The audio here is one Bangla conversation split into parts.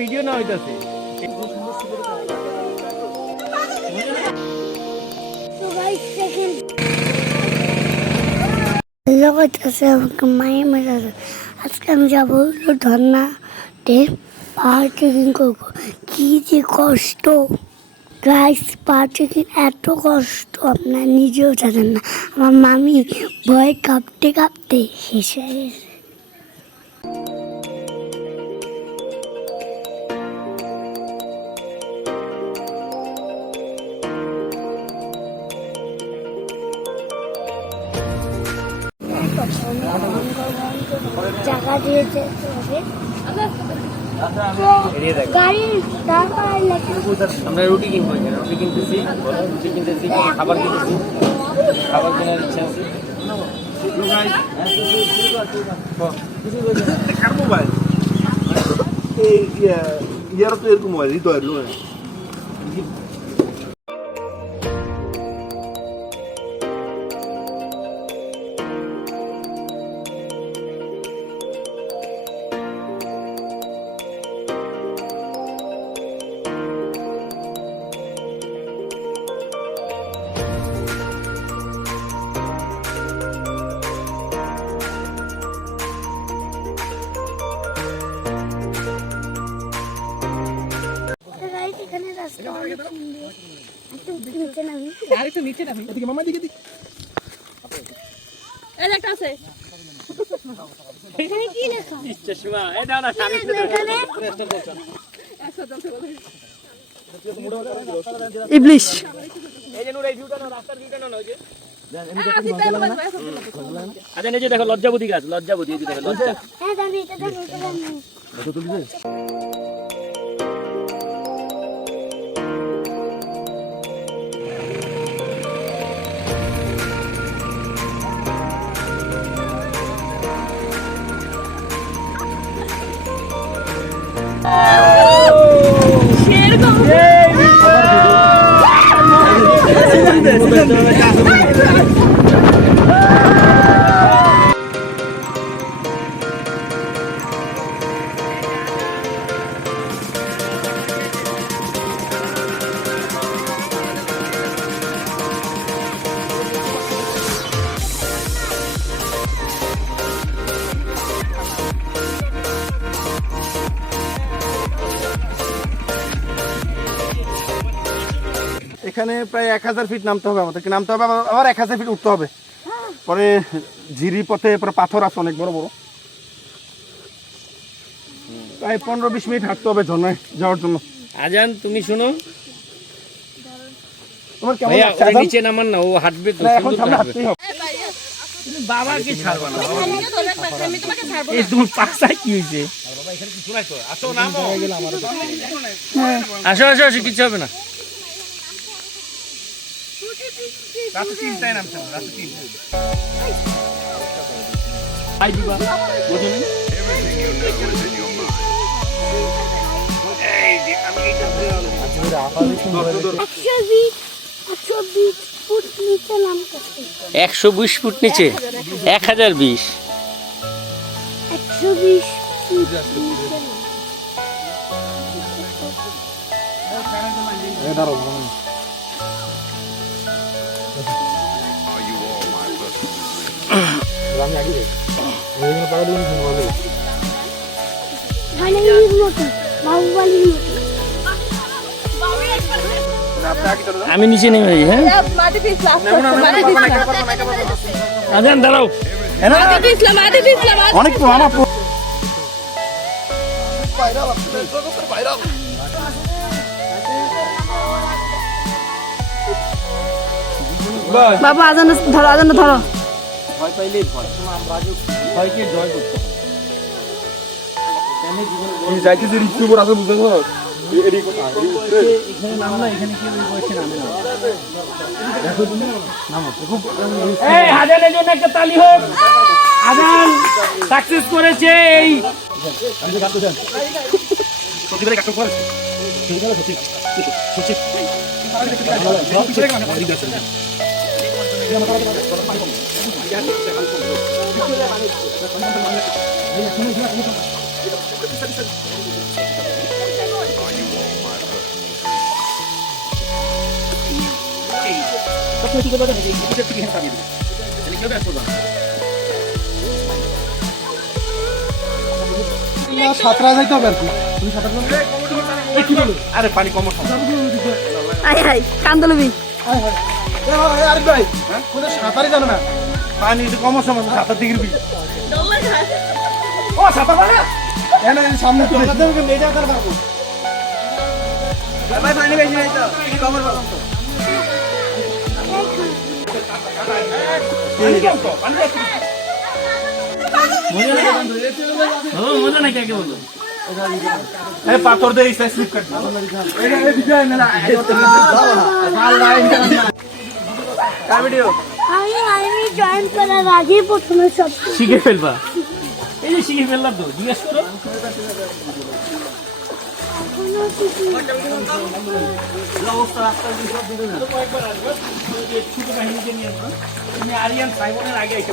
ভিডিও না হইতাছে। আছে আজকে আমি যাব হলো ধর্নাতে পাহাড় ট্রেকিং করব। কি যে কষ্ট। গাইস পাহাড় ট্রেকিং এত কষ্ট, আপনার নিজেও জানেন না। আমার মামি ভয়ে কাঁপতে কাঁপতে শেষ হয়ে জায়গা দিয়েছে গাড়ি টাকা লাগে আমরা রুটি কিনবো এখানে রুটি কিনতেছি বলো, রুটি কিনতেছি কোনো খাবার কিনতেছি খাবার কেনার ইচ্ছা আছে কার মোবাইল এই ইয়া ইয়ারও তো এরকম মোবাইল হৃদয়ের নয় রাস্তা একটু নিচে নামি আরেকটু নিচে নামি এদিকে মামা দিকে দিক এই একটা আছে এখানে কি লেখা চশমা এই দাও সামনে ইবলিশ। এই যে নূর এই ভিউটা নাও রাস্তার ভিউটা না ওই যে আচ্ছা দেখো লজ্জাবতী গাছ লজ্জাবতী এই যে দেখো লজ্জা। হ্যাঁ দামি এটা দামি এটা দামি Đưa. এখানে প্রায় এক হাজার ফিট নামতে হবে আমাদেরকে। নামতে হবে আবার- এক হাজার ফিট উঠতে হবে। পরে ঝিরি পথে পরে পাথর আছে অনেক বড় বড়। প্রায় পনেরো বিশ মিনিট হাঁটতে হবে ঝর্ণায় যাওয়ার জন্য। আজান তুমি শোনো। তোমার কেমন লাগছে নিচে নামান না ও হাঁটবে তো এখন সামনে হাঁটতেই হবে। বাবাকে ছাড়বা না এই তোমার পাশায় কি হয়েছে? আসো আসো আসো কিছু হবে না। রাতে তিনটায় নামতে হবে রাতে তিনটায়। আই দিবা। বুঝো নি? একশো বিশ ফুট নিচে নামতেছে একশো বিশ। ফুট নিচে এক হাজার বিশ একশো বিশ ফুট নিচে নাম- মানে এর মতো বাহুবালির মতো। আমি নিচে নেমে যাই হ্যাঁ? আজান দাঁড়াও। পিছলাম অনেক তো আমার বাবা আজান ধরো আজান ধরো। ভয় পাইলেই ভয়। ভয়কে জয় করতে হবে। এই যাইতেছে রিক্সু উপর আছে বুঝতে পারছ? এখানে নাম না এখানে কি বলছে নামে এই হাজানের জন্য একটা তালি হোক। আজান সাকসেস করেছে এই। করে কি করবে কি হ্যাঁ পাঠিয়ে দেবে কেউ ব্যস্ত না সাঁতরা যাইতে হবে আর কি তুমি আরে পানি কম আয় কান্দলবি আরে ভাই কোথাও সাঁতারই জানো না পানি একটু কম সময় সাঁতার দিকে ও সাঁতার পারে না না সামনে তো মেয়েটা কার পারব ভাই পানি বেশি নাই তো কমর পাবো মজা নাকি আগে বলো? এই পাথর দিয়ে এই স্লিপ কাট এটা এই ভিডিও না না কার ভিডিও আমি আমি জয়েন করার আগেই প্রথমে সব শিখে ফেলবা। এই যে শিখে ফেললাম তো জিজ্ঞেস করো। আরিয়ান সাইমনের আগে এসে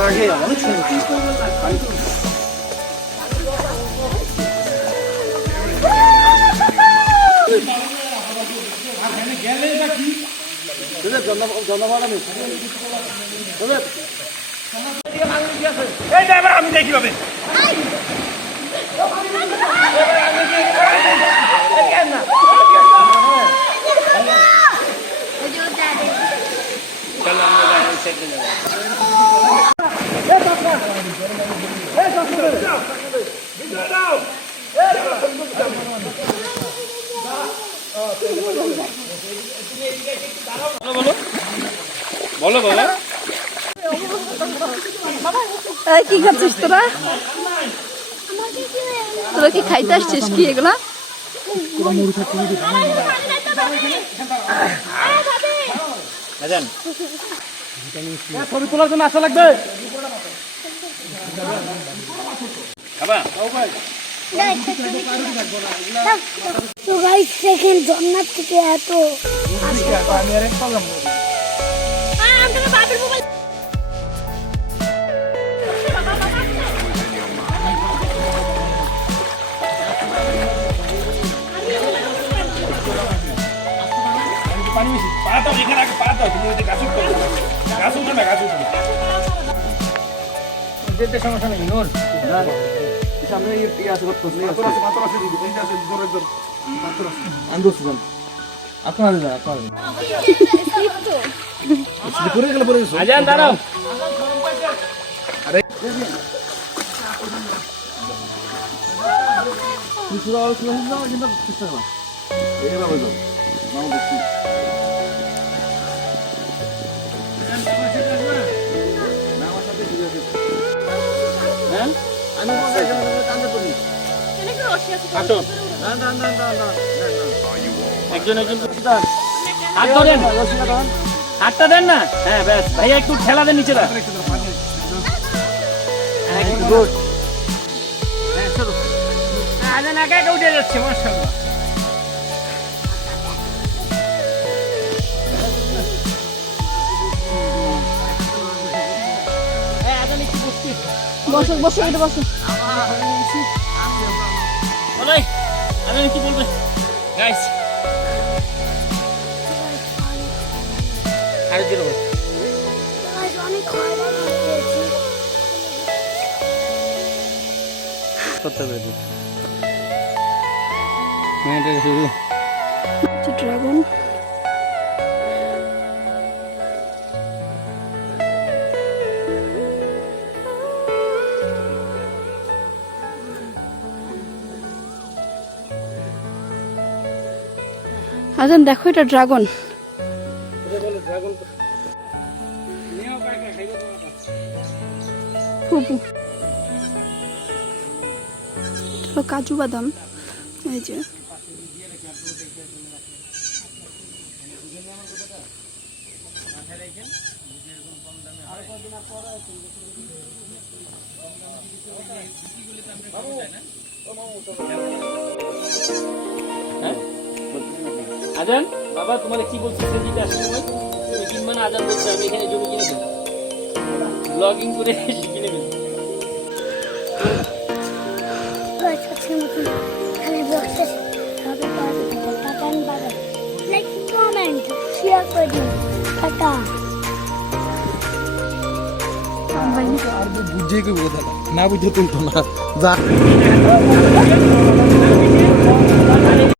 আগে অনেক সুন্দর এই ড্রাইভার আমি দেখি। পাবে বলো বাবা। কি খাচ্ছিস তোরা? তোরা কি খাইতে আসছিস কি এগুলা? ছবি তোলার জন্য আসা লাগবে তো গাইস দেখেন জন্নাথ থেকে এত পানি বেশি পাতাও এখানে আগে পাতাও তুমি ওই গাছ উঠতে গাছ উঠবে না গাছ উঠবে যেতে সমস্যা নেই নোর। সামনে ইয়ে আছে করতেছ পাথর আছে। পাথর আছে দিদি এই যে আছে জোরে জোরে পাথর আছে। আন্দোস জান আপনারা যান আপনারা পরে গেলে পরে আজান দাঁড়াও। কিছু আওয়াজ শুনে না কিন্তু কিছু না এই বাবা যাও নাও দেখছি আমি বলতে কান্দে তুমি আসো না না না না না একজন একজন। হাত ধরেন। হাতটা দেন না? হ্যাঁ ব্যাস। ভাইয়া একটু ঠেলা দেন নিচে দা গুড। আজান একা একা উঠে যাচ্ছে মাশাআল্লাহ। বসো বসো এটা বসো। বলাই আজান কি বলবে? গাইস আর দিল ড্রাগন। আজান দেখো এটা ড্রাগন। কাজু বাদাম এই যে। আজান বাবা তোমার কি বলছি সেদিকে আসার সময় তুমি তিন মানে আজান বলছে আমি এখানে জমি কিনে ব্লগিং করে কিনে বুঝে কি বলে না বুঝে তুলতো না। যা।